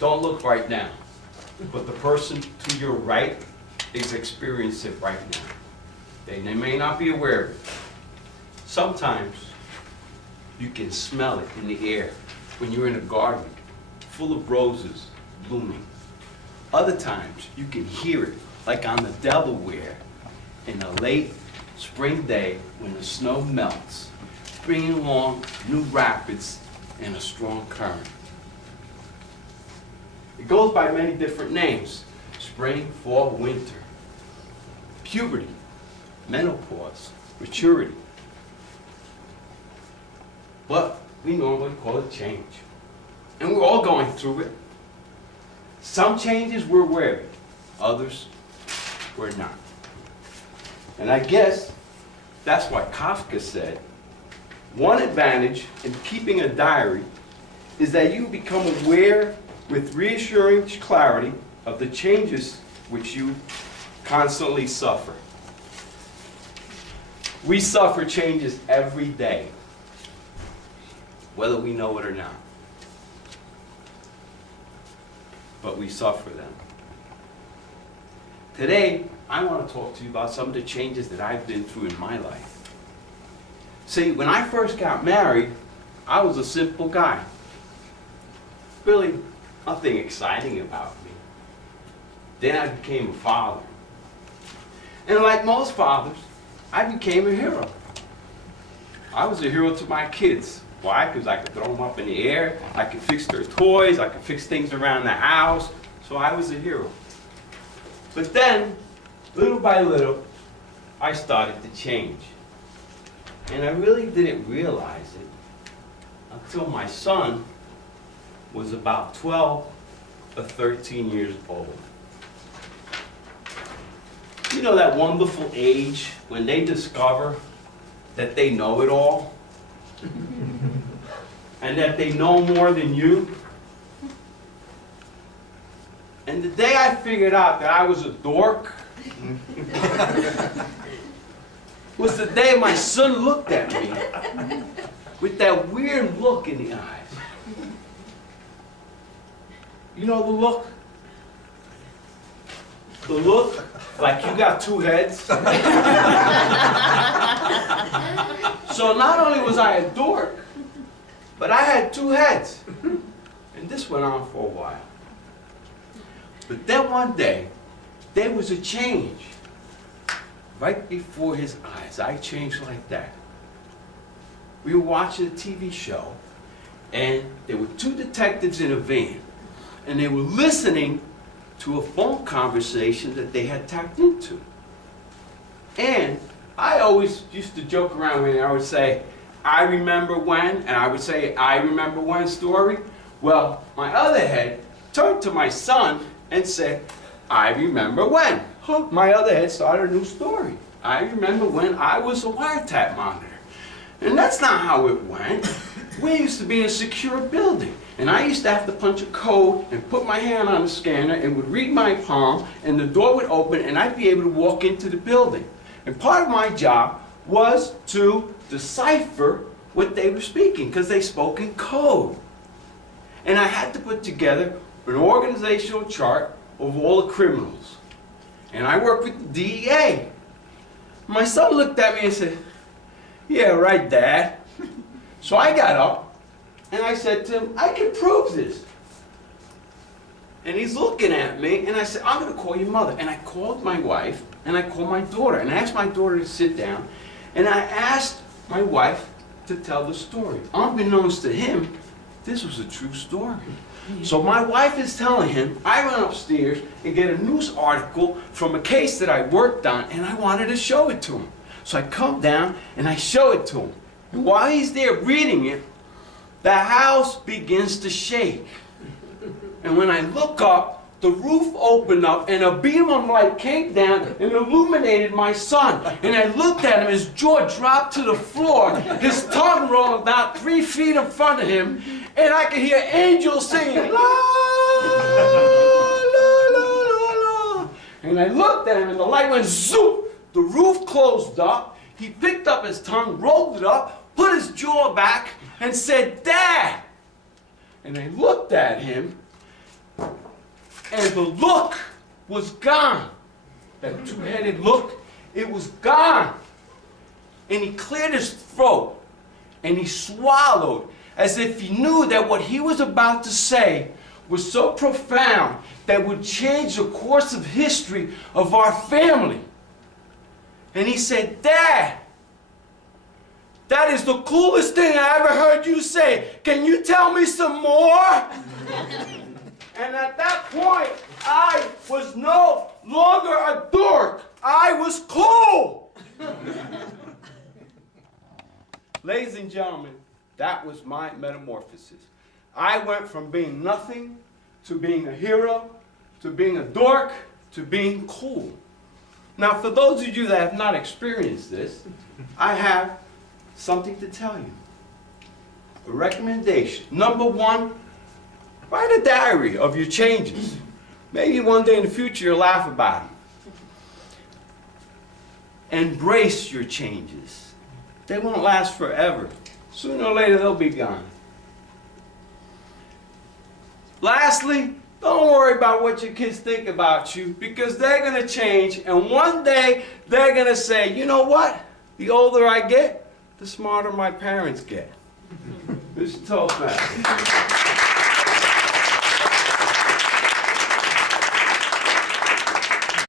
don't look right now, but the person to your right is experiencing it right now. They may not be aware of it. Sometimes you can smell it in the air when you're in a garden full of roses blooming. Other times you can hear it, like on the Delaware in a late spring day when the snow melts, bringing along new rapids and a strong current. It goes by many different names: spring, fall, winter, puberty, menopause, maturity. But we normally call it change. And we're all going through it. Some changes we're aware of, others we're not. And I guess that's why Kafka said, one advantage in keeping a diary is that you become aware with reassuring clarity of the changes which you constantly suffer. We suffer changes every day, whether we know it or not. But we suffer them. Today, I want to talk to you about some of the changes that I've been through in my life. See, when I first got married, I was a simple guy. Really, nothing exciting about me. Then I became a father. And like most fathers, I became a hero. I was a hero to my kids. Why? Because I could throw them up in the air, I could fix their toys, I could fix things around the house. So I was a hero. But then, little by little, I started to change. And I really didn't realize it until my son was about 12 or 13 years old. You know that wonderful age when they discover that they know it all? And that they know more than you? And the day I figured out that I was a dork was the day my son looked at me with that weird look in the eyes. You know the look? The look like you got two heads. So not only was I a dork, but I had two heads. And this went on for a while. But then one day, there was a change. Right before his eyes, I changed like that. We were watching a TV show, and there were two detectives in a van, and they were listening to a phone conversation that they had tapped into. And I always used to joke around when I would say, I remember when, and I would say, I remember when story. Well, my other head turned to my son and said, I remember when. My other head started a new story. I remember when I was a wiretap monitor. And that's not how it went. We used to be in a secure building. And I used to have to punch a code and put my hand on the scanner and would read my palm, and the door would open and I'd be able to walk into the building. And part of my job was to decipher what they were speaking, because they spoke in code. And I had to put together an organizational chart of all the criminals. And I worked with the DEA. My son looked at me and said, yeah, right, Dad. So I got up and I said to him, I can prove this. And he's looking at me and I said, I'm going to call your mother. And I called my wife and I called my daughter and I asked my daughter to sit down. And I asked my wife to tell the story. Unbeknownst to him, this was a true story. So my wife is telling him, I went upstairs and get a news article from a case that I worked on, and I wanted to show it to him. So I come down and I show it to him. And while he's there reading it, the house begins to shake. And when I look up, the roof opened up and a beam of light came down and illuminated my son. And I looked at him, his jaw dropped to the floor, his tongue rolled about 3 feet in front of him, and I could hear angels singing, la, la, la, la, la. And I looked at him and the light went zoop, the roof closed up, he picked up his tongue, rolled it up, put his jaw back, and said, Dad! And I looked at him, and the look was gone. That two-headed look, it was gone. And he cleared his throat, and he swallowed, as if he knew that what he was about to say was so profound that would change the course of history of our family. And he said, "Dad, that is the coolest thing I ever heard you say. Can you tell me some more?" And at that point, I was no longer a dork. I was cool. Ladies and gentlemen, that was my metamorphosis. I went from being nothing to being a hero, to being a dork, to being cool. Now, for those of you that have not experienced this, I have something to tell you. A recommendation. Number one, write a diary of your changes. Maybe one day in the future you'll laugh about them. Embrace your changes. They won't last forever. Sooner or later they'll be gone. Lastly, don't worry about what your kids think about you, because they're going to change, and one day they're going to say, "You know what? The older I get, the smarter my parents get." Mr. Toastmaster.